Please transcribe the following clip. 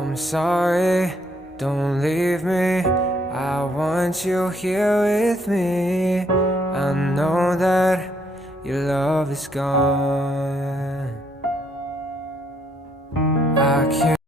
I'm sorry, don't leave me. I want you here with me. I know that your love is gone. I can't